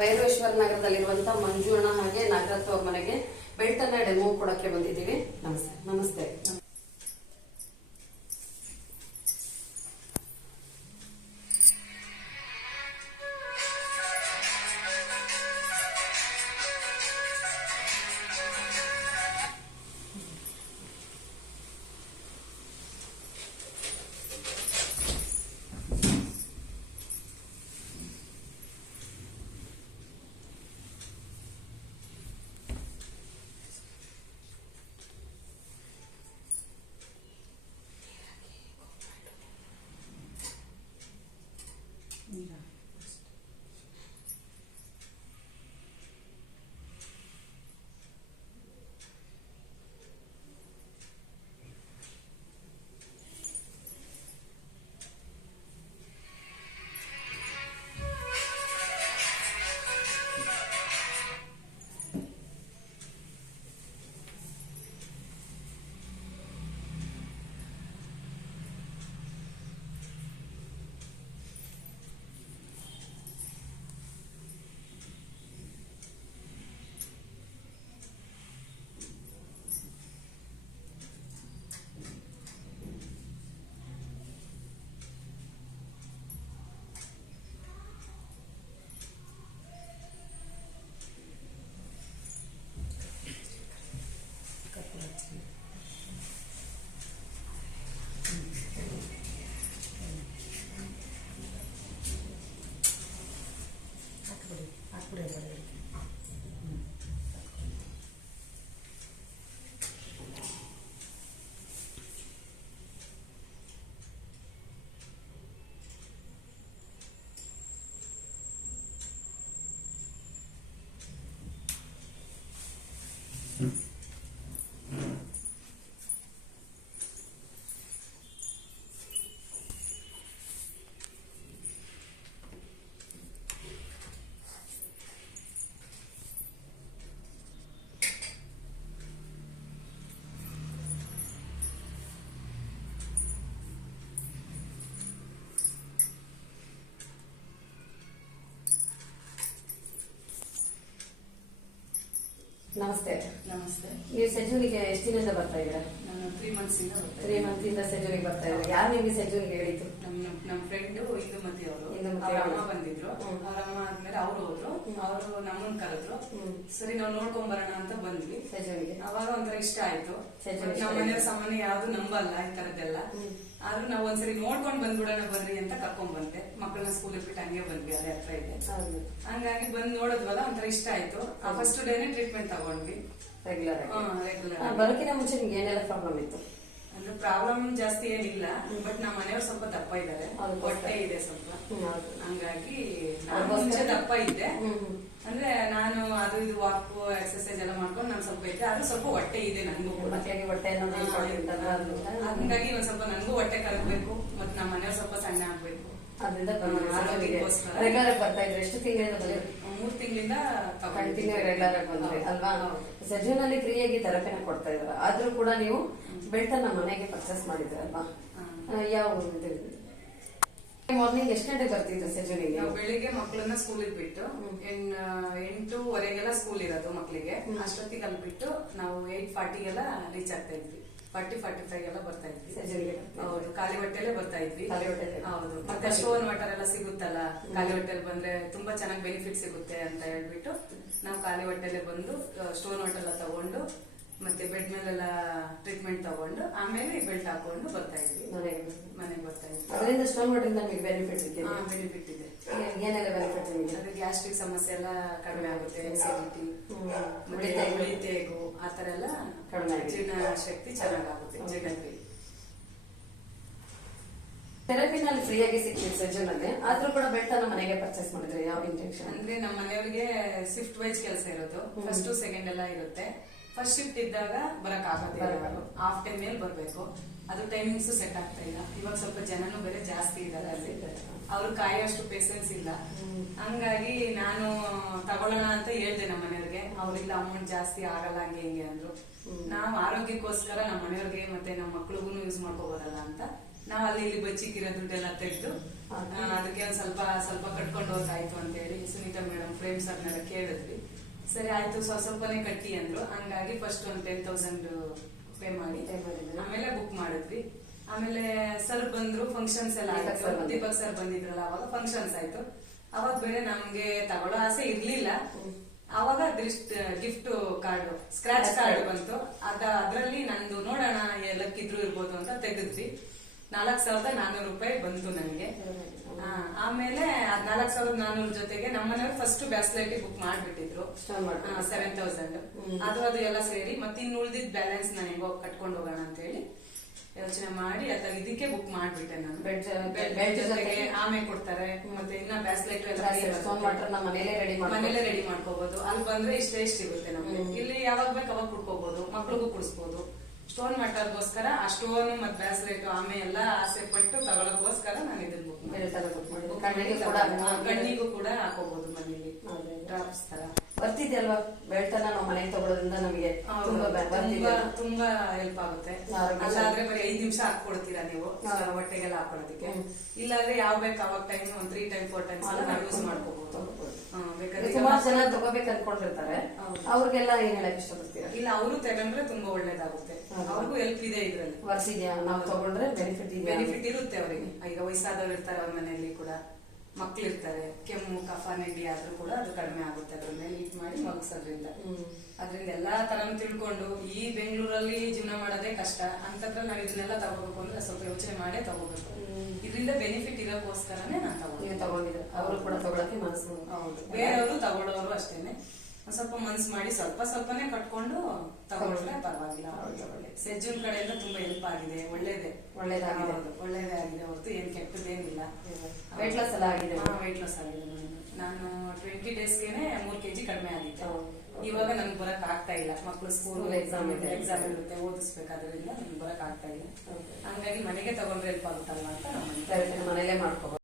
ಭೈರವೇಶ್ವರ ನಗರದಲ್ಲಿರುವಂತಹ ಮಂಜು ಅಣ್ಣ ಹಾಗೆ ನಾಗರತ್ನ ಅವ್ರ ಮನೆಗೆ ಬೆಲ್ಟ್ ಅನ್ನ ಡೆಮೋ ಕೊಡಕ್ಕೆ ಬಂದಿದ್ದೀವಿ. ನಮಸ್ತೆ. ನಮಸ್ತೆ. ನಮಸ್ತೆ. ನಮಸ್ತೆ. ನೀವು ಸೆಜೂರಿಗೆ ಎಷ್ಟು ದಿನದಿಂದ ಬರ್ತಾ ಇದ್ದೀರಾ? ನಾನು 3 months ಇಂದ 3 months ಇಂದ ಸೆಜೂರಿಗೆ ಬರ್ತಾ ಇದ್ದೀರಾ. ಯಾರು ನಿಮಗೆ ಸೆಜೂರಿಗೆ ಹೇಳಿದ್ದು? ನಮ್ಮ ಫ್ರೆಂಡ್ ಇಂದುಮತಿ ಅವರು. ಇಂದುಮತಿ ಅವ್ರ ಅಮ್ಮ ಬಂದಿದ್ರು. ಅವ್ರ ಅಮ್ಮ ಆದ್ಮೇಲೆ ಅವ್ರು ಹೋದ್ರು. ಅವರು ನಮ್ಮನ್ನ ಕರೆದ್ರು. ಸರಿ ನಾವು ನೋಡ್ಕೊಂಡ್ ಬರೋಣ ಅಂತ ಬಂದ್ವಿ ಸೆಜೂರಿಗೆ. ಅವಾಗ ಒಂಥರ ಇಷ್ಟ ಆಯ್ತು. ಸೆಜೂರಿಗೆ ನಮ್ಮ ಮನೆಯವ್ರ ಸಾಮಾನ್ಯ ಯಾವ್ದು ನಂಬಲ್ಲ ಈ ತರದ್ದೆಲ್ಲ. ಆದ್ರೂ ನಾವು ಒಂದ್ಸರಿ ನೋಡ್ಕೊಂಡ್ ಬಂದ್ಬಿಡೋಣ ಬರ್ರಿ ಅಂತ ಕರ್ಕೊಂಡ್ ಬಂದೆ. ಮಕ್ಕಳನ್ನ ಸ್ಕೂಲಿಗೆ ಬಿಟ್ಟು ಹಂಗೆ ಬಂದ್ವಿ, ಅದೇ ಹತ್ರ ಇದೆ. ಹಂಗಾಗಿ ಬಂದ್ ನೋಡಿದ್ವಲ್ಲ ಒಂಥರ ಇಷ್ಟ ಆಯ್ತು. ಫಸ್ಟ್ ಡೇನೆ ಟ್ರೀಟ್ಮೆಂಟ್ ತಗೊಂಡ್ವಿ ರೆಗ್ಯುಲರ್. ರೆಗ್ಯುಲರ್. ಬರೋಕಿನ ಮುಂಚೆ ನಿಮ್ಗೆ ಏನೆಲ್ಲ ಪ್ರಾಬ್ಲಮ್ ಇತ್ತು? ಅಂದ್ರೆ ಪ್ರಾಬ್ಲಮ್ ಜಾಸ್ತಿ ಏನಿಲ್ಲ, ಬಟ್ ನಮ್ಮ ಮನೆಯವ್ರು ಸ್ವಲ್ಪ ದಪ್ಪ ಇದ್ದಾರೆ, ಹೊಟ್ಟೆ ಇದೆ ಸ್ವಲ್ಪ. ಹಂಗಾಗಿ ನಾನು ಮುಂಚೆ ದಪ್ಪ ಇದ್ದೆ. ಅಂದ್ರೆ ನಾನು ಅದು ಇದು ವಾಕ್ ಎಕ್ಸರ್ಸೈಸ್ ಎಲ್ಲ ಮಾಡ್ಕೊಂಡು ನಾನು ಸ್ವಲ್ಪ ಇದ್ದೆ. ಅದು ಸ್ವಲ್ಪ ಹೊಟ್ಟೆ ಇದೆ ನನಗೂ ಕೂಡ. ಹಂಗಾಗಿ ಒಂದ್ ಸ್ವಲ್ಪ ನನಗೂ ಹೊಟ್ಟೆ ಕರಗಬೇಕು, ಮತ್ತೆ ನಮ್ಮ ಮನೆಯವ್ರು ಸ್ವಲ್ಪ ಸಣ್ಣ ಆಗ್ಬೇಕು. ಅದರಿಂದ ರೆಗ್ಯುಲರ್ ಬರ್ತಾ ಇದ್ರು. ಎಷ್ಟು ತಿಂಗಳಿಂದ ಬಂದಿದ್ರು? 3 ತಿಂಗಳಿಂದ ಕಂಟಿನ್ಯೂ ರೆಗ್ಯುಲರ್ ಆಗಿ ಬಂದ್ರಿ ಅಲ್ವಾ? ಸೆಜೂನಲ್ಲಿ ಫ್ರೀಯಾಗಿ ಥೆರಪಿನ ಕೊಡ್ತಾ ಇದ್ರ, ಆದ್ರೂ ಕೂಡ ನೀವು ಬೆಲ್ಟ್ ಅನ್ನ ಮನೆಗೆ ಪರ್ಚೇಸ್ ಮಾಡಿದ್ರಲ್ವಾ? ಯಾವ ಮಾರ್ನಿಂಗ್ ಎಷ್ಟು ಗಂಟೆಗೆ ಬರ್ತಿದ್ರು ಸೆಜೂನಿಗೆ? ನಾವು ಬೆಳಿಗ್ಗೆ ಮಕ್ಕಳನ್ನ ಸ್ಕೂಲಿಗೆ ಬಿಟ್ಟು 8:30 ಸ್ಕೂಲ್ ಇರೋದು ಮಕ್ಕಳಿಗೆ. ಅಷ್ಟೊತ್ತಿಗೆ ಅಲ್ಲಿ ಬಿಟ್ಟು ನಾವು 8:40 ರೀಚ್ ಆಗ್ತಾ ಇದ್ವಿ. 40-45 ಬರ್ತಾ ಇದ್ವಿ. ಹೌದು, ಖಾಲಿ ಹೊಟ್ಟೆಲೆ ಬರ್ತಾ ಇದ್ವಿ. ಹೌದು, ಮತ್ತೆ ಸ್ಟೋನ್ ವಾಟರ್ ಎಲ್ಲ ಸಿಗುತ್ತಲ್ಲ, ಖಾಲಿ ಹೊಟ್ಟೆಲ್ ಬಂದ್ರೆ ತುಂಬಾ ಚೆನ್ನಾಗಿ ಬೆನಿಫಿಟ್ ಸಿಗುತ್ತೆ ಅಂತ ಹೇಳ್ಬಿಟ್ಟು ನಾವು ಖಾಲಿ ಹೊಟ್ಟೆಲೆ ಬಂದು ಸ್ಟೋನ್ ವಾಟರ್ ಎಲ್ಲ ತಗೊಂಡು ಮತ್ತೆ ಬೆಡ್ ಮೇಲೆಲ್ಲ ಟ್ರೀಟ್ಮೆಂಟ್ ತಗೊಂಡು ಆಮೇಲೆ ಬೆಲ್ಟ್ ಹಾಕೊಂಡು ಬರ್ತಾ ಇದ್ವಿ, ಮನೆಗೆ ಬರ್ತಾ ಇದ್ವಿ. ಅದರಿಂದ ಸ್ಟೋನ್ ವಾಟರ್ ನಮಗೆ ಬೆನಿಫಿಟ್ ಇದೆ. ಬೆನಿಫಿಟ್ ಇದೆ. ಏನೆಲ್ಲ ಬೆನಿಫಿಟ್ ನಿಮಗೆ? ಅದು ಗ್ಯಾಸ್ಟ್ರಿಕ್ ಸಮಸ್ಯೆ ಎಲ್ಲ ಕಡಿಮೆ ಆಗುತ್ತೆ, ಎಸಿಡಿಟಿ, ತೇಗು ಆತರ ಎಲ್ಲ ಕಡಿಮೆ, ಜೀರ್ಣ ಶಕ್ತಿ ಚೆನ್ನಾಗುತ್ತೆ, ಜೀರ್ಣಕ್ರಿಯೆ. ಥೆರಪಿನಲ್ಲಿ ಫ್ರೀಯಾಗಿ ಸಿಕ್ಕಿದೆ ಸೆಜೂನಲ್ಲಿ, ಆದ್ರೂ ಕೂಡ ಬೆಲ್ಟ್ ಅನ್ನ ಮನೆಗೆ ಪರ್ಚೇಸ್ ಮಾಡಿದ್ರೆ ಯಾವ ಇಂಟೆನ್ಷನ್? ಅಂದ್ರೆ ನಮ್ಮ ಮನೆಯವರಿಗೆ ಶಿಫ್ಟ್ ವೈಸ್ ಕೆಲಸ ಇರೋದು, ಫಸ್ಟ್ ಸೆಕೆಂಡ್ ಎಲ್ಲ ಇರುತ್ತೆ. ಫಸ್ಟ್ ಶಿಫ್ಟ್ ಇದ್ದಾಗ ಬರಕ್ ಆಗೋದಿಲ್ಲ, ಹಾಫ್ ಟೈಮ್ ಮೇಲೆ ಬರ್ಬೇಕು. ಅದು ಟೈಮಿಂಗ್ಸ್ ಸೆಟ್ ಆಗ್ತಾ ಇಲ್ಲ. ಇವಾಗ ಸ್ವಲ್ಪ ಜನನು ಬೇರೆ ಜಾಸ್ತಿ ಇದ್ದಾರೆ ಅಲ್ಲಿ, ಅವ್ರು ಕಾಯೋಷ್ಟು ಪೇಷನ್ಸ್ ಇಲ್ಲ. ಹಂಗಾಗಿ ನಾನು ತಗೊಳ್ಳೋಣ ಅಂತ ಹೇಳ್ದೆ ನಮ್ಮ ಮನೆಯವ್ರಿಗೆ. ಅವ್ರಿಲ್ಲ, ಅಮೌಂಟ್ ಜಾಸ್ತಿ ಆಗಲ್ಲ ಹಂಗೆ ಹಿಂಗೆ ಅಂದ್ರು. ನಾವು ಆರೋಗ್ಯಕ್ಕೋಸ್ಕರ ನಮ್ಮ ಮನೆಯವ್ರಿಗೆ ಮತ್ತೆ ನಮ್ಮ ಮಕ್ಳಿಗೂ ಯೂಸ್ ಮಾಡ್ಕೋಬೋದಲ್ಲ ಅಂತ ನಾವು ಅಲ್ಲಿ ಇಲ್ಲಿ ಬಚ್ಚಿಕ್ಕಿರೋ ದುಡ್ಡೆಲ್ಲ ತೆಗೆದು ಅದಕ್ಕೆ ಒಂದ್ ಸ್ವಲ್ಪ ಸ್ವಲ್ಪ ಕಟ್ಕೊಂಡು ಹೋಗ್ತಾಯ್ತು ಅಂತ ಹೇಳಿ ಸುನೀತಾ ಮೇಡಮ್ ಫ್ರೇಮ್ ಸರ್ನೆಲ್ಲ ಕೇಳಿದ್ವಿ. ಸರಿ ಆಯ್ತು ಸ್ವಲ್ಪನೇ ಕಟ್ಟಿ ಅಂದ್ರು. ಹಂಗಾಗಿ ಫಸ್ಟ್ ಒಂದು 10,000 ಪೇ ಮಾಡಿ ಆಮೇಲೆ ಬುಕ್ ಮಾಡಿದ್ವಿ. ಆಮೇಲೆ ಸರ್ ಬಂದ್ರು, ಫಂಕ್ಷನ್ಸ್ ಎಲ್ಲ ಆಯ್ತು. ದೀಪಕ್ ಸರ್ ಬಂದಿದ್ರಲ್ಲ, ಅವಾಗ ಫಂಕ್ಷನ್ಸ್ ಆಯ್ತು. ಅವಾಗ ಬೇರೆ ನಮ್ಗೆ ತಗೊಳ್ಳೋ ಆಸೆ ಇರ್ಲಿಲ್ಲ. ಅವಾಗ ಗಿಫ್ಟ್ ಕಾರ್ಡ್, ಸ್ಕ್ರಾಚ್ ಕಾರ್ಡ್ ಬಂತು. ಅದ್ರಲ್ಲಿ ನಂದು ನೋಡೋಣ ಲಕ್ಕಿದ್ರು ಇರ್ಬೋದು ಅಂತ ತೆಗೆದ್ವಿ. 4,400 ರೂಪಾಯಿ ಬಂತು ನನಗೆ. ಆಮೇಲೆ 4,400 ಜೊತೆಗೆ ನಮ್ಮನೆಯವ್ರು ಫಸ್ಟ್ ಬ್ಯಾಸ್ಲೈಟ್ ಬುಕ್ ಮಾಡ್ಬಿಟ್ಟಿದ್ರು 7,000. ಅದು ಎಲ್ಲ ಸೇರಿ ಮತ್ತೆ ಇನ್ನು ಉಳ್ದಿದ್ ಬ್ಯಾಲೆನ್ಸ್ ನಾನು ಹೆಂಗೋ ಕಟ್ಕೊಂಡು ಹೋಗೋಣ ಅಂತ ಹೇಳಿ ಯೋಚನೆ ಮಾಡಿ ಇದಕ್ಕೆ ಬುಕ್ ಮಾಡ್ಬಿಟ್ಟೆ ನಾನು. ಬೆಡ್ ಜೊತೆಗೆ ಆಮೆ ಕೊಡ್ತಾರೆ, ಮತ್ತೆ ಇನ್ನ ಬ್ಯಾಸ್ಲೈಟ್ ಮನೇಲೆ ರೆಡಿ ಮಾಡ್ಕೋಬಹುದು. ಅಲ್ಲಿ ಬಂದ್ರೆ ಇಷ್ಟೇ ಸಿಗುತ್ತೆ ನಮ್ಗೆ. ಇಲ್ಲಿ ಯಾವಾಗ ಬೇಕು ಅವಾಗ ಕುಡ್ಕೋಬಹುದು, ಮಕ್ಳಿಗೂ ಕುಡಿಸ್ಬೋದು. ಸ್ಟೋನ್ ಮಟರ್ಗೋಸ್ಕರ ಆ ಸ್ಟೋನ್ ಮತ್ತೆ ಬ್ಯಾಸ್ಲೈಟ್ ಆಮೆ ಎಲ್ಲ ಆಸೆ ಪಟ್ಟು ತಗೊಳಕೋಸ್ಕರ ನಾನು ಇದನ್ನ ಬುಕ್ ಕಣ್ಣಿಗೂ ಕೂಡ ಹಾಕೋಬಹುದು ಮನೇಲಿ ಡ್ರಾಪ್ಸ್ ತರ. ಬರ್ತಿದ್ಯಲ್ವಾ ಬೆಲ್ಟನ್ನ ನಾವು ಮನೆಗೆ ತಗೊಳ್ಳೋದ್ರಿಂದ ನಮಗೆ ತುಂಬಾ ಹೆಲ್ಪ್ ಆಗುತ್ತೆ. ಅಲ್ಲಾದ್ರೆ ಬರೀ 5 ನಿಮಿಷ ಹಾಕೊಡ್ತೀರಾ ನೀವು ಹೊಟ್ಟೆಗೆಲ್ಲ ಹಾಕೊಳ್ಳೋದಕ್ಕೆ. ಇಲ್ಲಾದ್ರೆ ಯಾವ ಬೇಕು ಅವಾಗ ಟೈಮ್ 3 ಟೈಮ್ 4 ಟೈಮ್ಸ್ ನಾವು ಯೂಸ್ ಮಾಡ್ಕೋಬಹುದು. ಸುಮಾರು ಜನ ತಗೋಬೇಕು ಅನ್ಕೊಂಡಿರ್ತಾರೆ, ಅವ್ರಿಗೆಲ್ಲ ಏನ್ ಹೇಳಕ್ ಇಷ್ಟಪಡ್ತೀರಾ? ಇಲ್ಲ, ಅವರು ತಗೊಂಡ್ರೆ ತುಂಬಾ ಒಳ್ಳೇದಾಗುತ್ತೆ. ಅವ್ರಿಗೂ ಹೆಲ್ಪ್ ಇದೆ ಇದ್ರಲ್ಲಿ. ವರ್ಷಿದ್ಯಾ ನಾವು ತಗೊಂಡ್ರೆ ಬೆನಿಫಿಟ್ ಇರುತ್ತೆ ಅವರಿಗೆ. ಈಗ ವಯಸ್ಸಾದವ್ರು ಇರ್ತಾರೆ, ಅವ್ರ ಮನೆಯಲ್ಲಿ ಕೂಡ ಮಕ್ಳು ಇರ್ತಾರೆ, ಕೆಮ್ಮು ಕಫ ನೆಗಡಿ ಆದ್ರೂ ಕೂಡ ಅದು ಕಡಿಮೆ ಆಗುತ್ತೆ ಅದ್ರ ಮೇಲೆ ಹೀಟ್ ಮಾಡಿ ಮಲಗಿಸೋದ್ರಿಂದ. ಅದ್ರಿಂದ ಎಲ್ಲಾ ತರನು ತಿಳ್ಕೊಂಡು ಈ ಬೆಂಗಳೂರಲ್ಲಿ ಜೀವನ ಮಾಡೋದೇ ಕಷ್ಟ. ಅಂತದ್ರಲ್ಲಿ ನಾವು ಇದನ್ನೆಲ್ಲ ತಗೋಬೇಕು ಅಂದ್ರೆ ಸ್ವಲ್ಪ ಯೋಚನೆ ಮಾಡೇ ತಗೋಬೇಕು. ಇದರಿಂದ ಬೆನಿಫಿಟ್ ಇರೋಕ್ಕೋಸ್ಕರನೇ ನಾನು ತಗೊಂಡಿದ್ದೆ. ಅವರು ಕೂಡ ತಗೊಳಕ್ಕೆ ಮನಸ್ಸು. ಹೌದು, ಬೇರೆಯವರು ತಗೊಳ್ಳೋರು ಅಷ್ಟೇನೆ ಸ್ವಲ್ಪ ಮನ್ಸು ಮಾಡಿ ಸ್ವಲ್ಪನೇ ಕಟ್ಕೊಂಡು ತಗೊಂಡ್ರೆ ಪರವಾಗಿಲ್ಲ. ಸೆಜ್ಜುನ್ ಕಡೆಯಿಂದ ತುಂಬಾ ಹೆಲ್ಪ್ ಆಗಿದೆ. ಒಳ್ಳೇದೇ ಆಗಿದೆ ಹೊರತು ಏನ್ ಕೆಟ್ಟದೇನಿಲ್ಲ. ವೆಯ್ಟ್ ಲಾಸ್ ಎಲ್ಲ ಆಗಿದೆ. ವೆಯ್ಟ್ ಲಾಸ್ ಆಗಿದೆ. ನಾನು 20 ಡೇಸ್ಗೆನೆ 3 kg ಕಡಿಮೆ ಆಗಿತ್ತು. ಇವಾಗ ನನ್ಗೆ ಬರಕ್ ಆಗ್ತಾ ಇಲ್ಲ. ಮಕ್ಳು ಸ್ಕೂಲ್ ಎಕ್ಸಾಮ್ ಇರುತ್ತೆ, ಓದಿಸ್ಬೇಕಾದ್ರಿಂದ ನನ್ಗೆ ಬರಕ್ ಆಗ್ತಾ ಇಲ್ಲ. ಹಂಗಾಗಿ ಮನೆಗೆ ತಗೊಂಡ್ರೆ ಹೆಲ್ಪ್ ಆಗುತ್ತಲ್ವಾ ಅಂತ ನಮ್ಮ ಮನೇಲೆ ಮಾಡ್ಕೋಬಹುದು.